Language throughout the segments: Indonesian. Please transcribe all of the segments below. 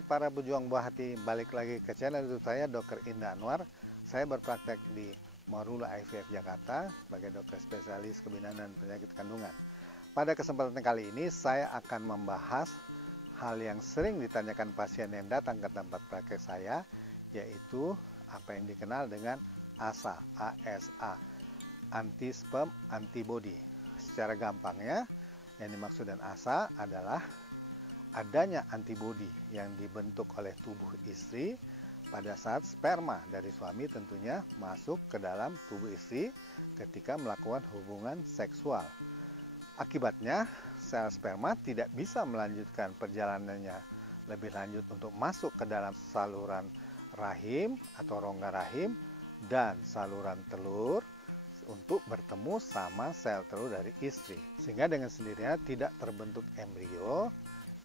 Hai para pejuang buah hati, balik lagi ke channel YouTube saya, Dr. Indah Anwar. Saya berpraktek di Morula IVF Jakarta sebagai dokter spesialis kebidanan dan penyakit kandungan. Pada kesempatan kali ini saya akan membahas hal yang sering ditanyakan pasien yang datang ke tempat praktek saya, yaitu apa yang dikenal dengan ASA, anti-sperm antibody. Secara gampangnya, yang dimaksud dengan ASA adalah adanya antibodi yang dibentuk oleh tubuh istri pada saat sperma dari suami tentunya masuk ke dalam tubuh istri ketika melakukan hubungan seksual. Akibatnya, sel sperma tidak bisa melanjutkan perjalanannya lebih lanjut untuk masuk ke dalam saluran rahim atau rongga rahim dan saluran telur untuk bertemu sama sel telur dari istri. Sehingga dengan sendirinya tidak terbentuk embrio,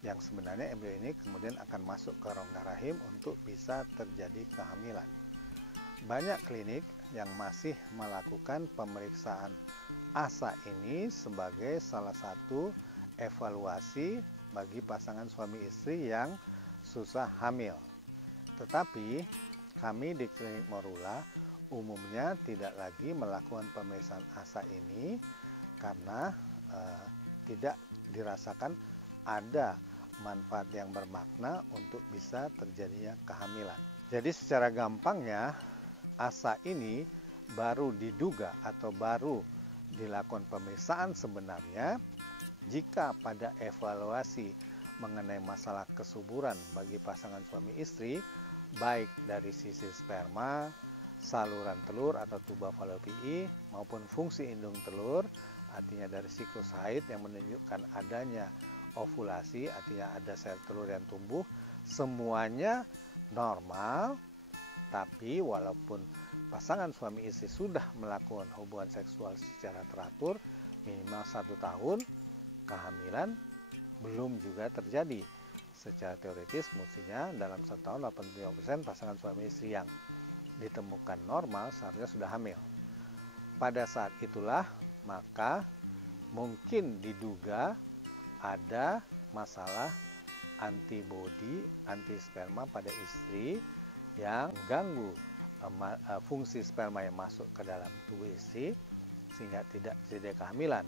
yang sebenarnya embrio ini kemudian akan masuk ke rongga rahim untuk bisa terjadi kehamilan. Banyak klinik yang masih melakukan pemeriksaan ASA ini sebagai salah satu evaluasi bagi pasangan suami istri yang susah hamil. Tetapi kami di klinik Morula umumnya tidak lagi melakukan pemeriksaan ASA ini karena tidak dirasakan ada manfaat yang bermakna untuk bisa terjadinya kehamilan. Jadi secara gampangnya ASA ini baru diduga atau baru dilakukan pemeriksaan sebenarnya jika pada evaluasi mengenai masalah kesuburan bagi pasangan suami istri, baik dari sisi sperma, saluran telur atau tuba falopii maupun fungsi indung telur, artinya dari siklus haid yang menunjukkan adanya ovulasi, artinya ada sel telur yang tumbuh, semuanya normal. Tapi walaupun pasangan suami istri sudah melakukan hubungan seksual secara teratur minimal 1 tahun, kehamilan belum juga terjadi. Secara teoritis mestinya dalam 1 tahun 85% pasangan suami istri yang ditemukan normal seharusnya sudah hamil. Pada saat itulah maka mungkin diduga ada masalah antibodi anti-sperma pada istri yang mengganggu fungsi sperma yang masuk ke dalam tubuh istri sehingga tidak terjadi kehamilan.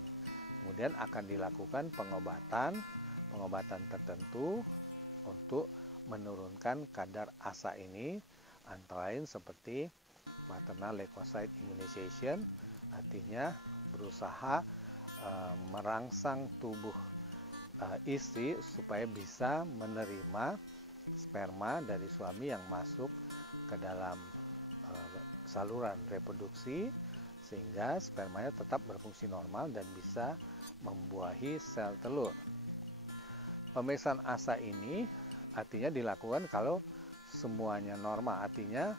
Kemudian akan dilakukan pengobatan tertentu untuk menurunkan kadar ASA ini, antara lain seperti maternal leukocyte immunization, artinya berusaha merangsang tubuh istri supaya bisa menerima sperma dari suami yang masuk ke dalam saluran reproduksi sehingga spermanya tetap berfungsi normal dan bisa membuahi sel telur. Pemeriksaan ASA ini artinya dilakukan kalau semuanya normal, artinya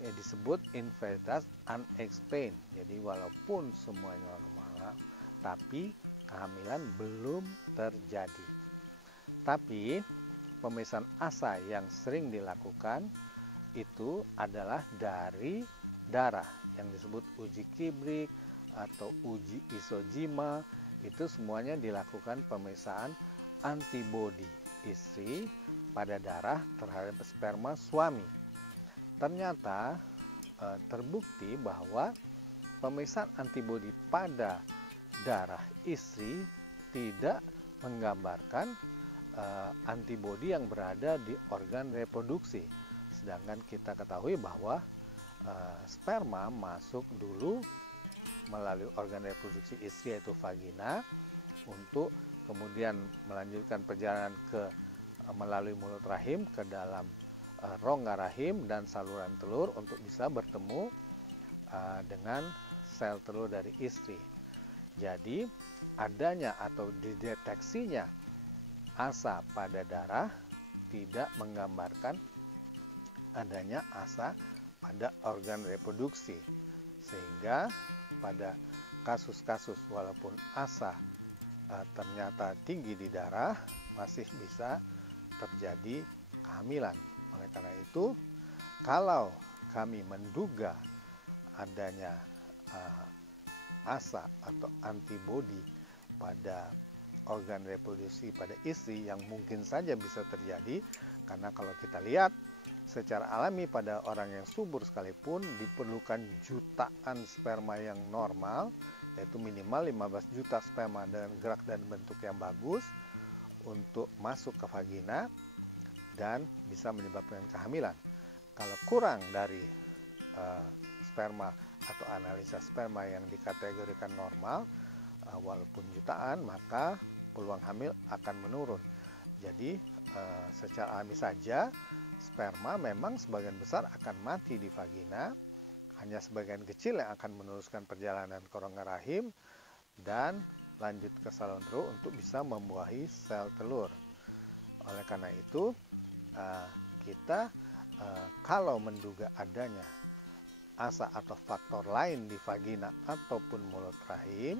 disebut infertilitas unexplained. Jadi walaupun semuanya normal tapi kehamilan belum terjadi. Tapi pemeriksaan ASA yang sering dilakukan itu adalah dari darah yang disebut uji kibrik atau uji isogima. Itu semuanya dilakukan pemeriksaan antibodi istri pada darah terhadap sperma suami. Ternyata terbukti bahwa pemeriksaan antibodi pada darah istri tidak menggambarkan antibodi yang berada di organ reproduksi. Sedangkan kita ketahui bahwa sperma masuk dulu melalui organ reproduksi istri yaitu vagina untuk kemudian melanjutkan perjalanan melalui mulut rahim ke dalam rongga rahim dan saluran telur untuk bisa bertemu dengan sel telur dari istri. Jadi adanya atau dideteksinya ASA pada darah tidak menggambarkan adanya ASA pada organ reproduksi. Sehingga pada kasus-kasus walaupun ASA ternyata tinggi di darah, masih bisa terjadi kehamilan. Oleh karena itu, kalau kami menduga adanya ASA atau antibodi pada organ reproduksi pada istri yang mungkin saja bisa terjadi, Karena kalau kita lihat secara alami pada orang yang subur sekalipun diperlukan jutaan sperma yang normal, yaitu minimal 15 juta sperma dengan gerak dan bentuk yang bagus untuk masuk ke vagina dan bisa menyebabkan kehamilan. Kalau kurang dari sperma atau analisa sperma yang dikategorikan normal, walaupun jutaan, maka peluang hamil akan menurun. Jadi secara alami saja sperma memang sebagian besar akan mati di vagina, hanya sebagian kecil yang akan meneruskan perjalanan ke rongga rahim dan lanjut ke saluran telur untuk bisa membuahi sel telur. Oleh karena itu kita kalau menduga adanya asa atau faktor lain di vagina ataupun mulut rahim,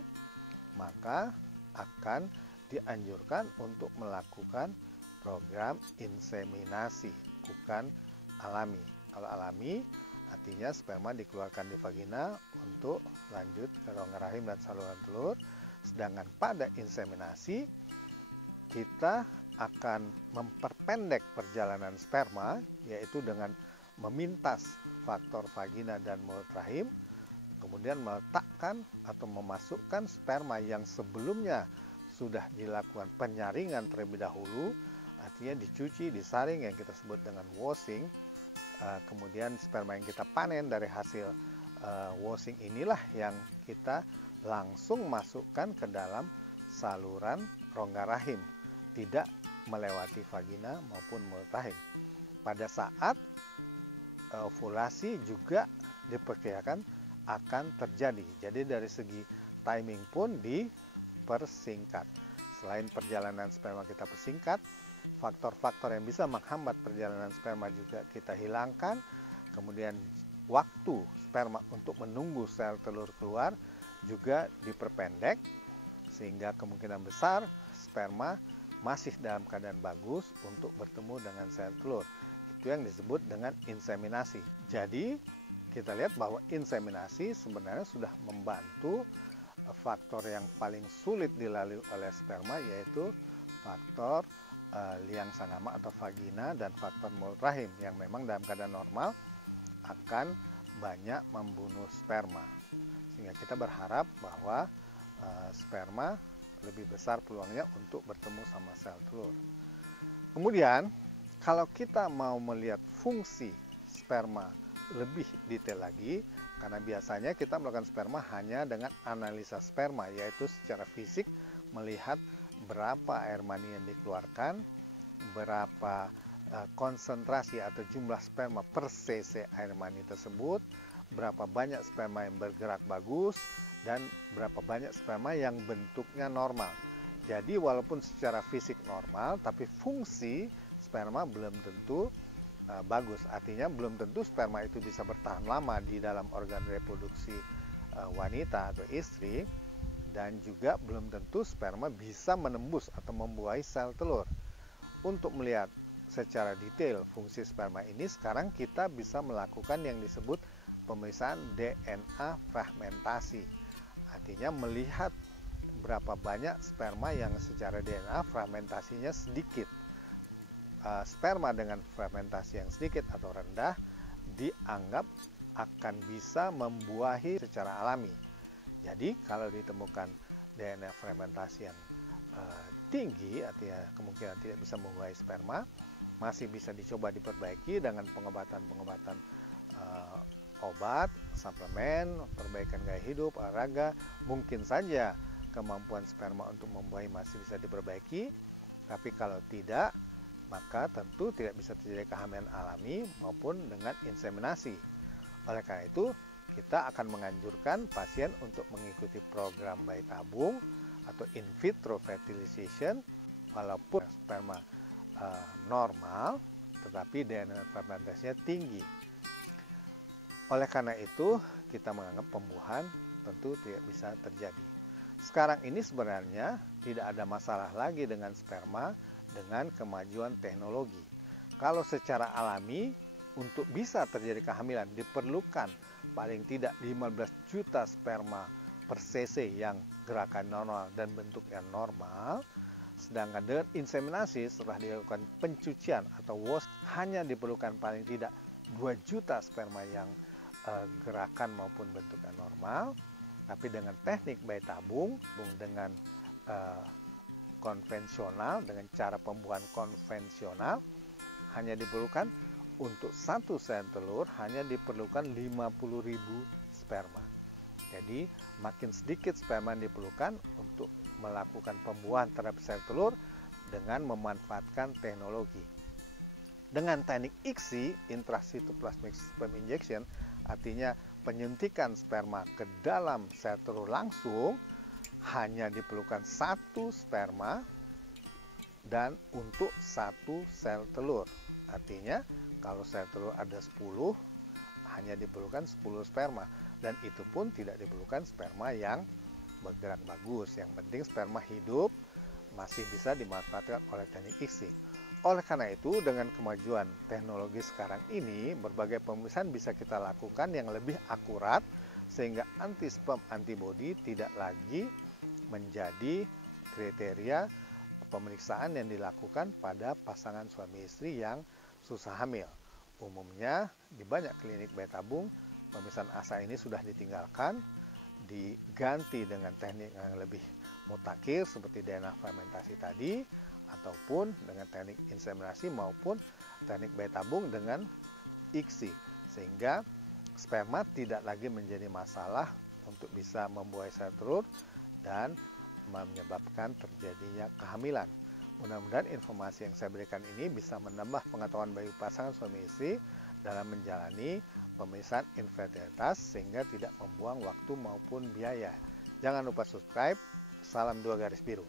maka akan dianjurkan untuk melakukan program inseminasi, bukan alami. Kalau alami artinya sperma dikeluarkan di vagina untuk lanjut ke rongga rahim dan saluran telur. Sedangkan pada inseminasi kita akan memperpendek perjalanan sperma, yaitu dengan memintas faktor vagina dan mulut rahim, kemudian meletakkan atau memasukkan sperma yang sebelumnya sudah dilakukan penyaringan terlebih dahulu, artinya dicuci, disaring yang kita sebut dengan washing. Kemudian sperma yang kita panen dari hasil washing inilah yang kita langsung masukkan ke dalam saluran rongga rahim, tidak melewati vagina maupun mulut rahim. Pada saat ovulasi juga diperkirakan akan terjadi. Jadi dari segi timing pun dipersingkat. Selain perjalanan sperma kita persingkat, faktor-faktor yang bisa menghambat perjalanan sperma juga kita hilangkan. Kemudian waktu sperma untuk menunggu sel telur keluar juga diperpendek, sehingga kemungkinan besar sperma masih dalam keadaan bagus untuk bertemu dengan sel telur. Itu yang disebut dengan inseminasi. Jadi kita lihat bahwa inseminasi sebenarnya sudah membantu faktor yang paling sulit dilalui oleh sperma, yaitu faktor liang sangama atau vagina dan faktor mulut rahim yang memang dalam keadaan normal akan banyak membunuh sperma. Sehingga kita berharap bahwa sperma lebih besar peluangnya untuk bertemu sama sel telur. Kemudian kalau kita mau melihat fungsi sperma lebih detail lagi, karena biasanya kita melakukan sperma hanya dengan analisa sperma, yaitu secara fisik melihat berapa air mani yang dikeluarkan, berapa konsentrasi atau jumlah sperma per cc air mani tersebut, berapa banyak sperma yang bergerak bagus, dan berapa banyak sperma yang bentuknya normal. Jadi walaupun secara fisik normal, tapi fungsi sperma belum tentu bagus. Artinya belum tentu sperma itu bisa bertahan lama di dalam organ reproduksi wanita atau istri, dan juga belum tentu sperma bisa menembus atau membuahi sel telur. Untuk melihat secara detail fungsi sperma ini, sekarang kita bisa melakukan yang disebut pemeriksaan DNA fragmentasi. Artinya melihat berapa banyak sperma yang secara DNA fragmentasinya sedikit. Sperma dengan fragmentasi yang sedikit atau rendah dianggap akan bisa membuahi secara alami. Jadi kalau ditemukan DNA fragmentasi yang tinggi, artinya kemungkinan tidak bisa membuahi sperma, masih bisa dicoba diperbaiki dengan pengobatan-pengobatan obat, suplemen, perbaikan gaya hidup, olahraga. Mungkin saja kemampuan sperma untuk membuahi masih bisa diperbaiki, tapi kalau tidak, maka tentu tidak bisa terjadi kehamilan alami maupun dengan inseminasi. Oleh karena itu, kita akan menganjurkan pasien untuk mengikuti program bayi tabung atau in vitro fertilization, walaupun sperma normal, tetapi DNA fragmentasinya tinggi. Oleh karena itu, kita menganggap pembuahan tentu tidak bisa terjadi. Sekarang ini sebenarnya tidak ada masalah lagi dengan sperma dengan kemajuan teknologi. Kalau secara alami, untuk bisa terjadi kehamilan diperlukan paling tidak 15 juta sperma per cc yang gerakan normal dan bentuknya normal. Sedangkan dengan inseminasi setelah dilakukan pencucian atau wash hanya diperlukan paling tidak 2 juta sperma yang gerakan maupun bentuknya normal. Tapi dengan teknik bayi tabung dengan konvensional, dengan cara pembuahan konvensional, hanya diperlukan untuk satu sel telur hanya diperlukan 50.000 sperma. Jadi makin sedikit sperma yang diperlukan untuk melakukan pembuahan terhadap sel telur dengan memanfaatkan teknologi. Dengan teknik ICSI, intracytoplasmic sperm injection, artinya penyuntikan sperma ke dalam sel telur langsung, hanya diperlukan satu sperma dan untuk satu sel telur. Artinya kalau sel telur ada 10, hanya diperlukan 10 sperma. Dan itu pun tidak diperlukan sperma yang bergerak bagus. Yang penting sperma hidup masih bisa dimanfaatkan oleh teknik ICSI. Oleh karena itu, dengan kemajuan teknologi sekarang ini, berbagai pemeriksaan bisa kita lakukan yang lebih akurat, sehingga anti-sperm antibody tidak lagi menjadi kriteria pemeriksaan yang dilakukan pada pasangan suami istri yang susah hamil. Umumnya, di banyak klinik bayi tabung, pemeriksaan ASA ini sudah ditinggalkan, diganti dengan teknik yang lebih mutakhir seperti DNA fermentasi tadi, ataupun dengan teknik inseminasi maupun teknik bayi tabung dengan ICSI, sehingga sperma tidak lagi menjadi masalah untuk bisa membuahi sel telur dan menyebabkan terjadinya kehamilan. Mudah-mudahan informasi yang saya berikan ini bisa menambah pengetahuan bagi pasangan suami istri dalam menjalani pemeriksaan infertilitas sehingga tidak membuang waktu maupun biaya. Jangan lupa subscribe. Salam 2 garis biru.